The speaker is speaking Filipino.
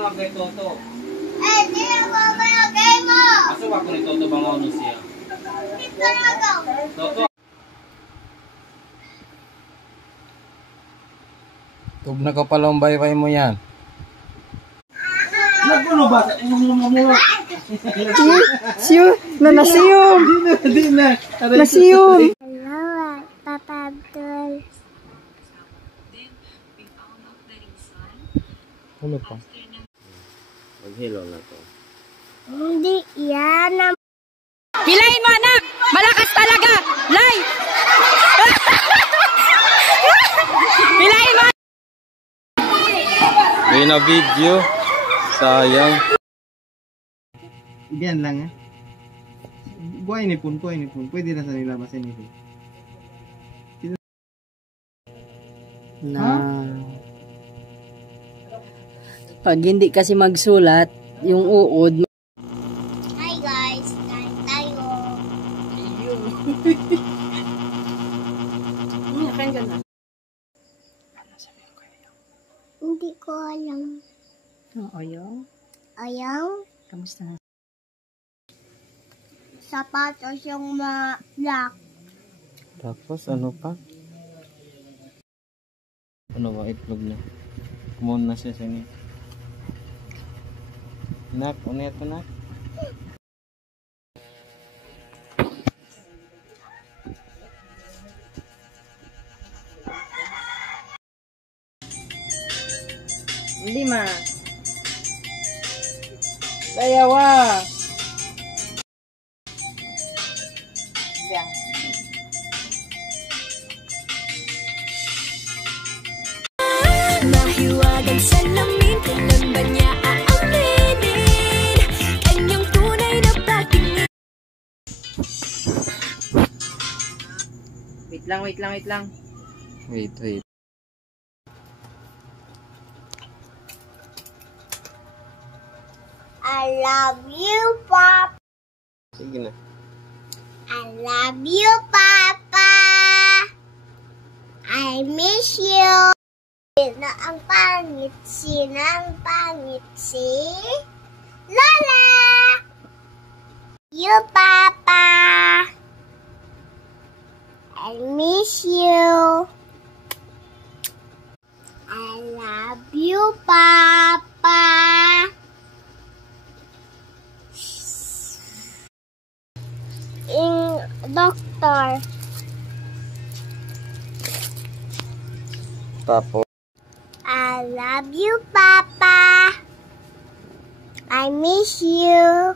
nga kay Toto. Eh, di ako mayagay mo! Asa ba ko ni Toto bang ano siya? Hindi talaga! Toto! Tug na ka palang baybay mo yan. Nagpuno ba? Siyo, nasiyom. Di na. Nasiyom. Hello, Papa Abdul. Ano pa? Maghilo na to. Hindi yan. Hilahin mo anak! Malakas talaga! Lay! Hilahin mo! May na video. Sayang. Diyan lang eh. Kuha ini pun. Pwede na sa nila mas ini pun. Pag hindi kasi magsulat, yung uod. Hi guys, kain tayo. Kain ka na. Hindi ko alam. Oyong. Ayaw? Kamusta na? Sapatos yung black. Tapos ano pa? Ano ba itlog na? Kumon na siya sa inyo. Nak, ano ito nak? Hindi ma. Sayawa. Yan. Mahiwagang salamin, kailan ba niya aaminin kanyang tunay na patingin? Wait lang. Wait. I love you, Papa. Sige na. I love you, Papa. I miss you. Sino ang pangit? Si Lola. You, Papa. I miss you. I love you, Papa. Doctor. Tapos. I love you, Papa. I miss you.